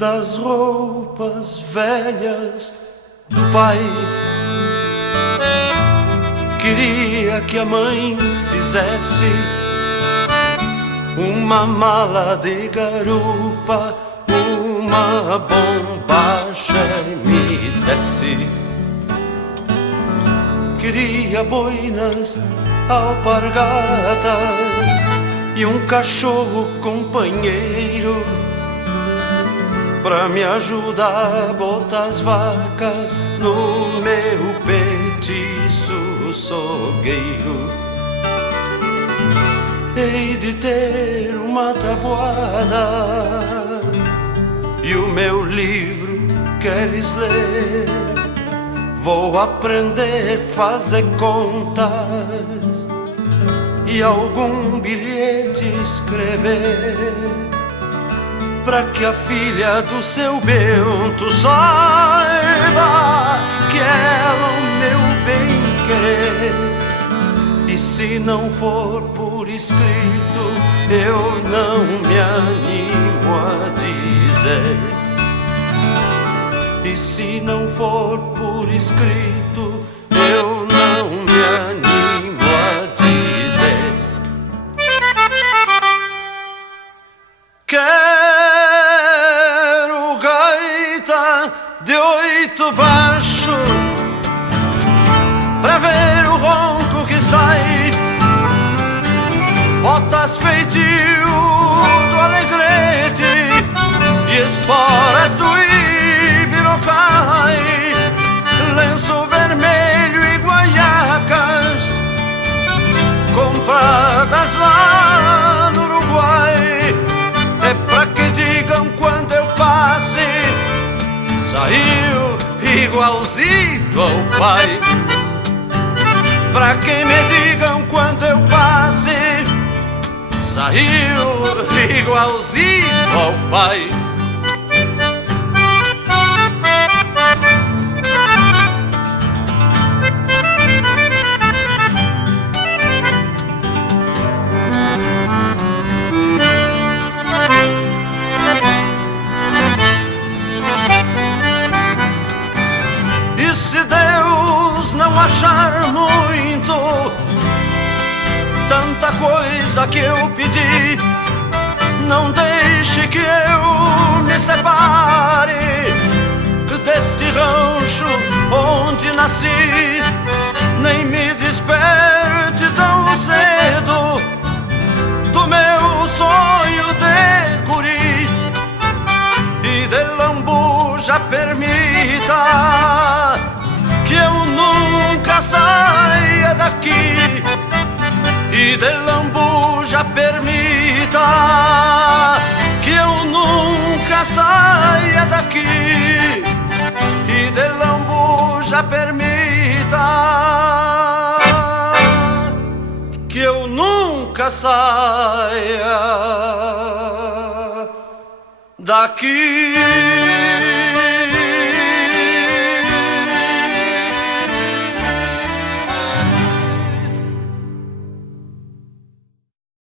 das roupas velhas do pai. Queria que a mãe fizesse uma mala de garupa, uma bombacha e me desse. Queria boinas, alpargatas e um cachorro companheiro pra me ajudar a botar as vacas no meu petiço sogueiro. Hei de ter uma tabuada e o meu livro queres ler? Vou aprender a fazer contas e algum bilhete escrever, pra que a filha do seu Bento saiba que é o meu bem-querer. E se não for por escrito, eu não me animo a dizer. E se não for por escrito, eu não me animo a dizer. Quero gaita de 8 baixo pra ver o ronco que sai, botas feitio do Alegrete e esporas do Ibirocai, lenço vermelho e guaiacas compradas lá no Uruguai. É pra que digam quando eu passe, saiu igualzinho ao pai. Pra que me digam quando eu passe, saiu igualzinho ao pai. E se Deus não achar muito tanta coisa que eu pedi, não deixe que eu me separe deste rancho onde nasci, nem me desperte tão cedo do meu sonho de guri. E de lambuja permita que eu nunca saia daqui. E de lambuja permita que eu nunca saia daqui. E de lambuja permita que eu nunca saia daqui.